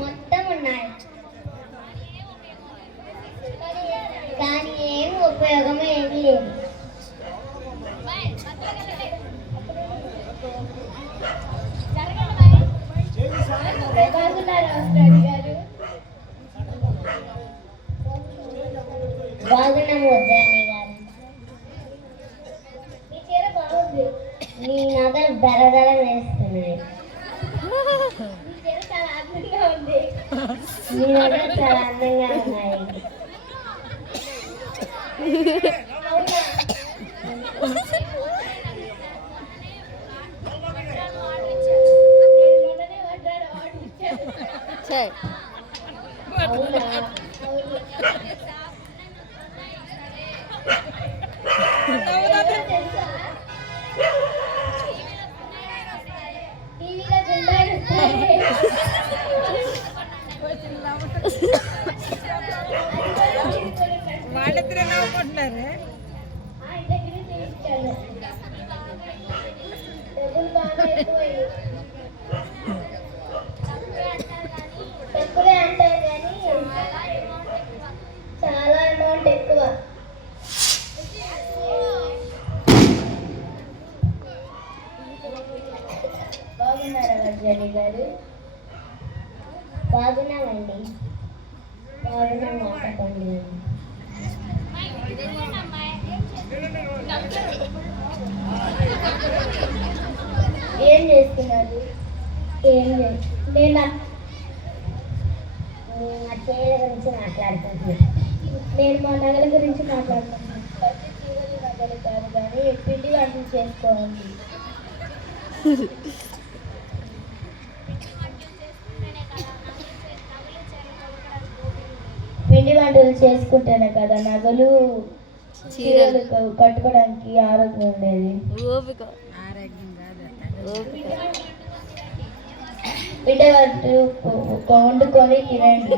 మొత్తం ఉన్నాయి కానీ ఏం ఉపయోగం ఏమీ లేదు. బాగున్నాము వద్దాని గారు. మీ చీర బాగుంది. మీ నగలు బెరదల వేస్తున్నాయి. మీ చీర చాలా అందంగా ఉంది. మీ నగలు చాలా అందంగా ఉన్నాయి. వాళ్ళిద్దరే నవ్వుకుంటున్నారు. తక్కువే అంటారు కానీ చాలా అమౌంట్ ఎక్కువ. బాగున్నారా వర్జని గారు? బాగున్నామండి. బాగున్నా మాట్లాడండి. ఏం చేస్తున్నారు? ఏం లేదు. నేను నా చీరల గురించి మాట్లాడుతున్నాను. నేను మా నగల గురించి మాట్లాడుతున్నాను. ప్రతి చీరలు నగలు కాదు కానీ పిండి వంటలు చేసుకోవాలి. పిండి వంటలు చేసుకుంటేనే కదా నగలు చీరలు కట్టుకోవడానికి ఆరోగ్యం ఉండేది. పిండి వంటలు వండుకొని తినండి.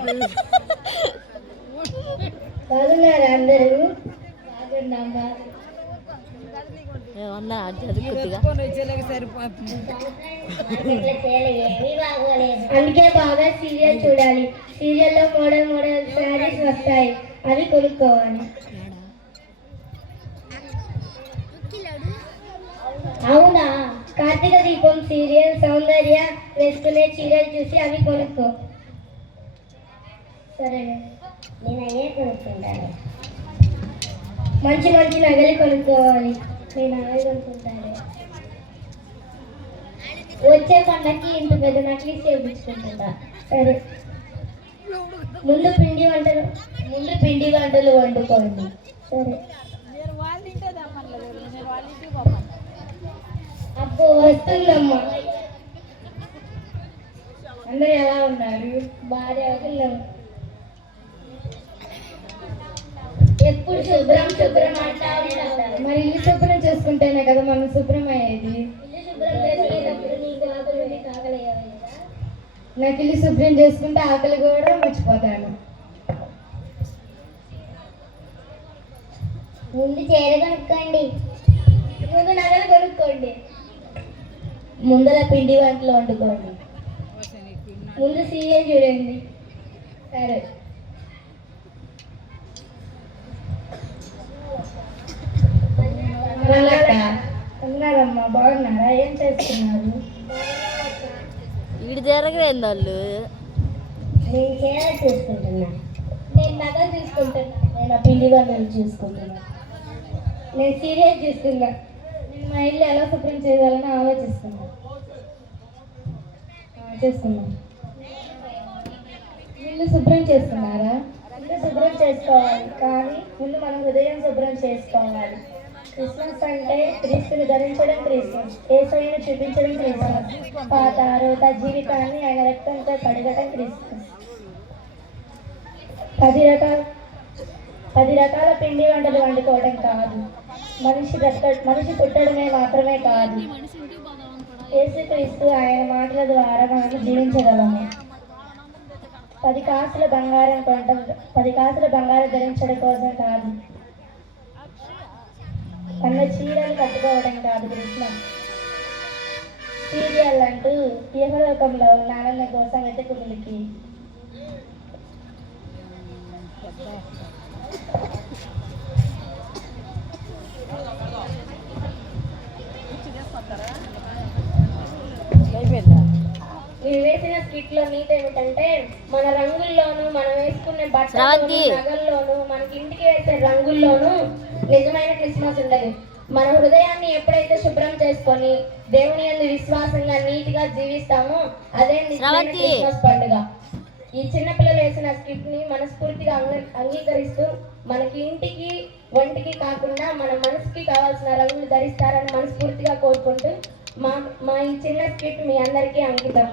బాగున్నారా అందరూ? బాగున్నామా? అందుకే బాగా సీరియల్ చూడాలి. సీరియల్లో మోడల్ మోడల్ శారీస్ వస్తాయి, అవి కొనుక్కోవాలి. అవునా? కార్తీక దీపం సీరియల్ సౌందర్య వేసుకునే చీరలు చూసి అవి కొనుక్కో. సరే, నేను అయ్యే కొనుక్కుంటాను. మంచి మంచి నగలు కొనుక్కోవాలి. నేను నగలు కొనుక్కుంటాను. వచ్చే పండగకి ఇంత పెద్ద నకిలీస్ చేయించుకుంటుందా? సరే, ముందు పిండి వంటలు వండుకోండి. సరే, అబ్బో వస్తుందమ్మా. అందరూ ఎలా ఉన్నారు? బాగా అవుతున్నాం. ఎప్పుడు శుభ్రం శుభ్రం అంటా ఉంటారు. మరి ఇల్లు శుభ్రం చేసుకుంటేనే కదా మనం శుభ్రం అయ్యేది. ఇల్లు శుభ్రం చేసుకునేటప్పుడు నీకు ఆకలి నీకు ఆకలి అయ్యేదా? నాకు ఇల్లు శుభ్రం చేసుకుంటే ఆకలి కూడా మర్చిపోతాను. ముందు చీర కొనుక్కోండి. ముందు నగలు కొనుక్కోండి. ముందర పిండి వంటలు వండుకోండి. ముందు సీరియల్ చూడండి. సరే, ఉన్నారమ్మా. బాగున్నారా? ఏం చేస్తున్నారు? వీడు జరగలేదు వాళ్ళు. నేను చీర చూసుకుంటున్నా. నేను నగలు చూసుకుంటున్నా. నేను పిండి వంటలు చూసుకుంటున్నా. నేను సీరియల్ చూస్తున్నా. నేను మా ఇల్లు ఎలా శుభ్రం చేయాలని ఆలోచిస్తున్నా. చేసుకున్నాం. ఇల్లు శుభ్రం చేస్తున్నారా? ఇల్లు శుభ్రం చేసుకోవాలి, కానీ ముందు మనం హృదయం శుభ్రం చేసుకోవాలి. క్రిస్మస్ అంటే క్రీస్తుని ధరించడం క్రిస్మస్, యేసయ్యను చూపించడం క్రిస్మస్, పాత రోత జీవితాన్ని ఆయన రక్తంతో కడగటం క్రిస్మస్. 10 రకాల పిండి వంటలు వండుకోవడం కాదు, మనిషి పుట్టడమే మాత్రమే కాదు, యేసుక్రీస్తు ఆయన మాటల ద్వారా మనకు జీవించగలము. 10 కాసుల బంగారం ధరించడం కోసం కాదు, అన్న చీరలు కట్టుకోవడం కాదు క్రిస్మస్. సీరియల్ అంటూ ఇహలోకంలో ఉన్న ఆనందం కోసం వెతుకులకి. నేను వేసిన స్కిట్ లో నీతి ఏమిటంటే, మన రంగుల్లోనూ మనం వేసుకునే బట్టల్లోనూ నగల్లోనూ మనకి ఇంటికి వేసే రంగుల్లోనూ నిజమైన క్రిస్మస్ ఉండదు. మన హృదయాన్ని ఎప్పుడైతే శుభ్రం చేసుకొని దేవుని యందు విశ్వాసంగా నీతిగా జీవిస్తామో అదే నిజమైన క్రిస్మస్ పండుగ. ఈ చిన్నపిల్లలు వేసిన స్కిట్ ని మనస్ఫూర్తిగా అంగీకరిస్తూ మనకి ఇంటికి ఒంటికి కాకుండా మన మనసుకి కావాల్సిన రంగులు ధరిస్తారని మనస్ఫూర్తిగా కోరుకుంటూ మా ఈ చిన్న స్కిట్ మీ అందరికీ అంకితం.